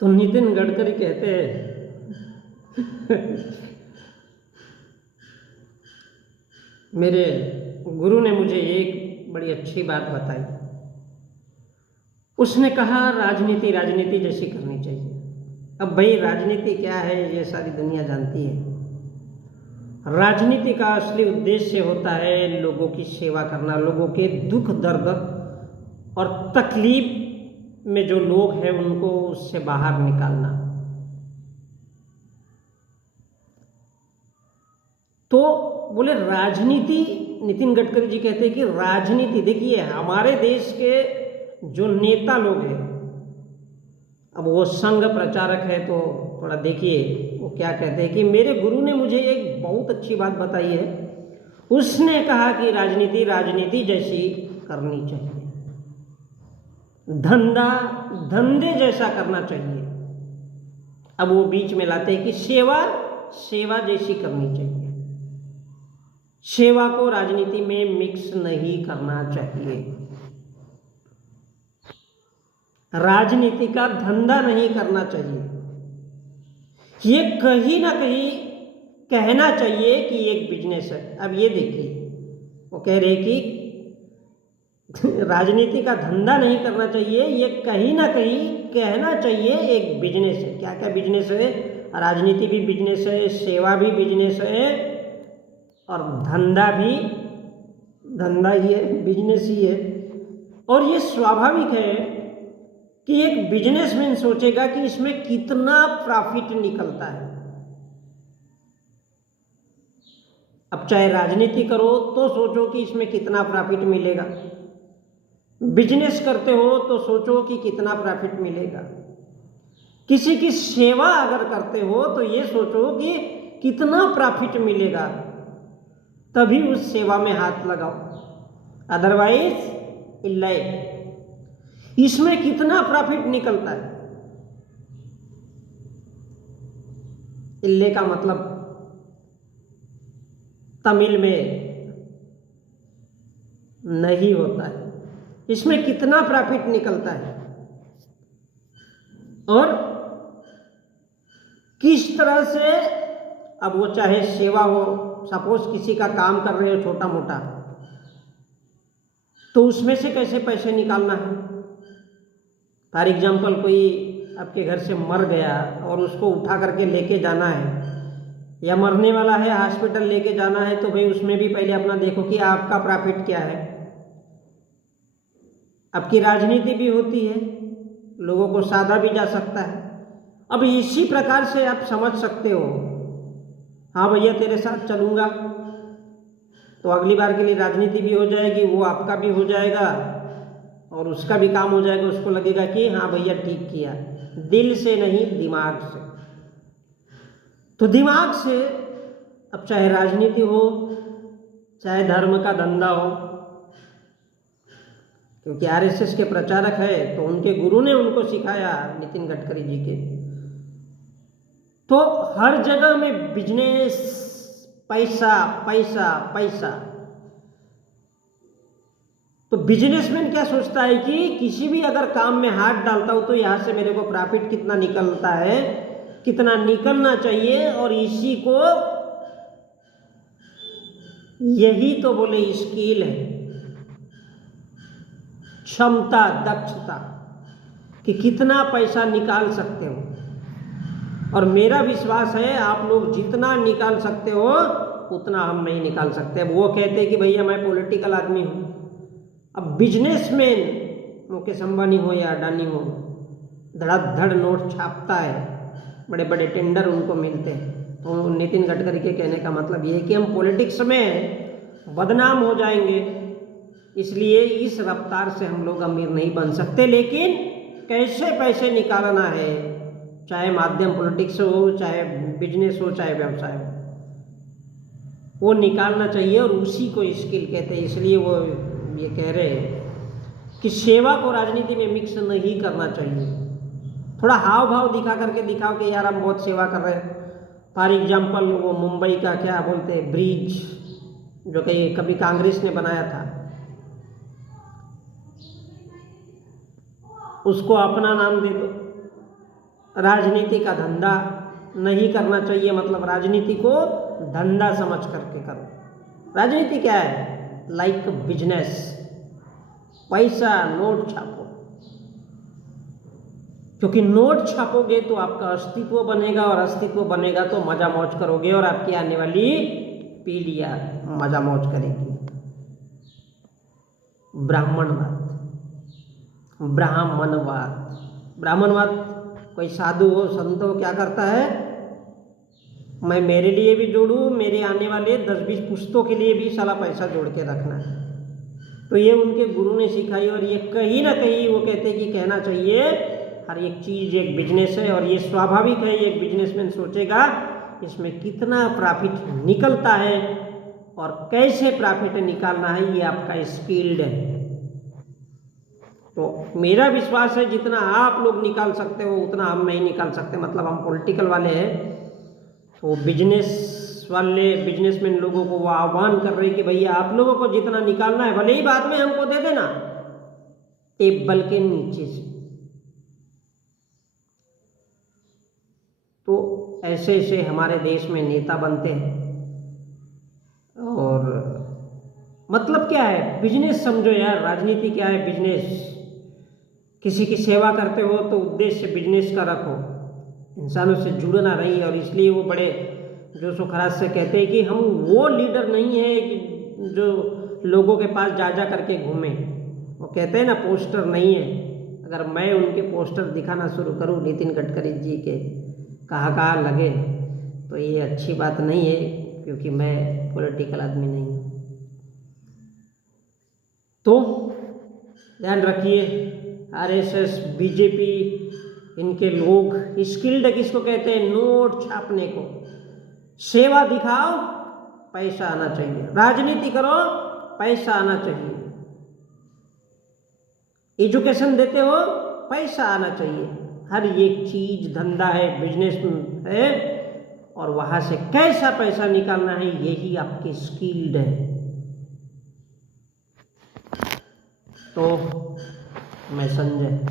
तो नितिन गडकरी कहते हैं मेरे गुरु ने मुझे एक बड़ी अच्छी बात बताई। उसने कहा राजनीति राजनीति जैसी करनी चाहिए। अब भाई राजनीति क्या है ये सारी दुनिया जानती है। राजनीति का असली उद्देश्य होता है लोगों की सेवा करना, लोगों के दुख दर्द और तकलीफ में जो लोग हैं उनको उससे बाहर निकालना। तो बोले राजनीति, नितिन गडकरी जी कहते हैं कि राजनीति, देखिए हमारे देश के जो नेता लोग हैं, अब वो संघ प्रचारक है तो थोड़ा देखिए वो क्या कहते हैं कि मेरे गुरु ने मुझे एक बहुत अच्छी बात बताई है। उसने कहा कि राजनीति राजनीति जैसी करनी चाहिए, धंधा धंधे जैसा करना चाहिए। अब वो बीच में लाते हैं कि सेवा सेवा जैसी करनी चाहिए। सेवा को राजनीति में मिक्स नहीं करना चाहिए, राजनीति का धंधा नहीं करना चाहिए। ये कहीं ना कहीं कहना चाहिए कि एक बिजनेस है। अब ये देखिए वो कह रहे कि राजनीति का धंधा नहीं करना चाहिए, ये कहीं ना कहीं कहना चाहिए एक बिजनेस है। क्या क्या बिजनेस है? राजनीति भी बिजनेस है, सेवा भी बिजनेस है और धंधा भी धंधा ही है, बिजनेस ही है। और ये स्वाभाविक है कि एक बिजनेसमैन सोचेगा कि इसमें कितना प्रॉफिट निकलता है। अब चाहे राजनीति करो तो सोचो कि इसमें कितना प्रॉफिट मिलेगा, बिजनेस करते हो तो सोचो कि कितना प्रॉफिट मिलेगा, किसी की सेवा अगर करते हो तो ये सोचो कि कितना प्रॉफिट मिलेगा, तभी उस सेवा में हाथ लगाओ, अदरवाइज इल्ले। इसमें कितना प्रॉफिट निकलता है, इल्ले का मतलब तमिल में नहीं होता है। इसमें कितना प्रॉफिट निकलता है और किस तरह से। अब वो चाहे सेवा हो, सपोज किसी का काम कर रहे हो छोटा मोटा, तो उसमें से कैसे पैसे निकालना है। फॉर एग्जाम्पल कोई आपके घर से मर गया और उसको उठा करके लेके जाना है, या मरने वाला है हॉस्पिटल लेके जाना है, तो भाई उसमें भी पहले अपना देखो कि आपका प्रॉफिट क्या है। आपकी राजनीति भी होती है, लोगों को साधा भी जा सकता है। अब इसी प्रकार से आप समझ सकते हो, हाँ भैया तेरे साथ चलूँगा, तो अगली बार के लिए राजनीति भी हो जाएगी, वो आपका भी हो जाएगा और उसका भी काम हो जाएगा। उसको लगेगा कि हाँ भैया ठीक किया, दिल से नहीं दिमाग से। तो दिमाग से, अब चाहे राजनीति हो चाहे धर्म का धंधा हो, क्योंकि आरएसएस के प्रचारक है तो उनके गुरु ने उनको सिखाया, नितिन गडकरी जी के। तो हर जगह में बिजनेस, पैसा पैसा पैसा। तो बिजनेसमैन क्या सोचता है कि किसी भी अगर काम में हाथ डालता हूं तो यहां से मेरे को प्रॉफिट कितना निकलता है, कितना निकलना चाहिए, और इसी को, यही तो बोले स्किल है, क्षमता, दक्षता, कि कितना पैसा निकाल सकते हो। और मेरा विश्वास है आप लोग जितना निकाल सकते हो उतना हम नहीं निकाल सकते। अब वो कहते हैं कि भैया मैं पॉलिटिकल आदमी हूँ। अब बिजनेसमैन मुकेश अंबानी हो या अडानी हो, धड़ाधड़ नोट छापता है, बड़े बड़े टेंडर उनको मिलते हैं। तो नितिन गडकरी के कहने का मतलब ये है कि हम पॉलिटिक्स में बदनाम हो जाएंगे, इसलिए इस रफ्तार से हम लोग अमीर नहीं बन सकते। लेकिन कैसे पैसे निकालना है, चाहे माध्यम पॉलिटिक्स हो, चाहे बिजनेस हो, चाहे व्यवसाय हो, वो निकालना चाहिए और उसी को स्किल कहते हैं। इसलिए वो ये कह रहे हैं कि सेवा को राजनीति में मिक्स नहीं करना चाहिए। थोड़ा हाव भाव दिखा करके दिखाओ कि यार हम बहुत सेवा कर रहे हैं। फॉर एग्जाम्पल वो मुंबई का क्या बोलते हैं ब्रिज, जो कि कभी कांग्रेस ने बनाया था, उसको अपना नाम दे दो, राजनीति का धंधा नहीं करना चाहिए, मतलब राजनीति को धंधा समझ करके करो। राजनीति क्या है? लाइक बिजनेस, पैसा नोट छापो, क्योंकि नोट छापोगे तो आपका अस्तित्व बनेगा, और अस्तित्व बनेगा तो मजा मौज करोगे, और आपकी आने वाली पीढ़ियां मजा मौज करेगी। ब्राह्मणवाद, ब्राह्मणवाद कोई साधु हो, संत हो, क्या करता है? मैं मेरे लिए भी जोड़ूं, मेरे आने वाले 10-20 पुश्तों के लिए भी साला पैसा जोड़ के रखना है। तो ये उनके गुरु ने सिखाई, और ये कहीं ना कहीं वो कहते कि कहना चाहिए हर एक चीज़ एक बिजनेस है, और ये स्वाभाविक है। एक बिजनेसमैन सोचेगा इसमें कितना प्रॉफिट निकलता है और कैसे प्रॉफिट निकालना है, ये आपका स्किल्ड है। तो मेरा विश्वास है जितना आप लोग निकाल सकते हो उतना हम नहीं निकाल सकते। मतलब हम पॉलिटिकल वाले हैं, तो बिजनेसमैन लोगों को वो आह्वान कर रहे कि भैया आप लोगों को जितना निकालना है भले ही बाद में हमको दे देना टेबल के नीचे से। तो ऐसे ऐसे हमारे देश में नेता बनते हैं। और मतलब क्या है? बिजनेस समझो यार, राजनीति क्या है? बिजनेस। किसी की सेवा करते हो तो उद्देश्य बिजनेस का रखो, इंसानों से जुड़ना नहीं। और इसलिए वो बड़े जोशो खराज से कहते हैं कि हम वो लीडर नहीं है कि जो लोगों के पास जा जा करके घूमे। वो कहते हैं ना, पोस्टर नहीं है। अगर मैं उनके पोस्टर दिखाना शुरू करूं नितिन गडकरी जी के, कहाँ लगे, तो ये अच्छी बात नहीं है, क्योंकि मैं पॉलिटिकल आदमी नहीं हूँ। तो ध्यान रखिए, आरएसएस, बीजेपी, इनके लोग स्किल्ड किसको कहते हैं? नोट छापने को। सेवा दिखाओ, पैसा आना चाहिए। राजनीति करो, पैसा आना चाहिए। एजुकेशन देते हो, पैसा आना चाहिए। हर एक चीज धंधा है, बिजनेस है, और वहां से कैसा पैसा निकालना है यही आपकी स्किल्ड है। तो मैं संजय।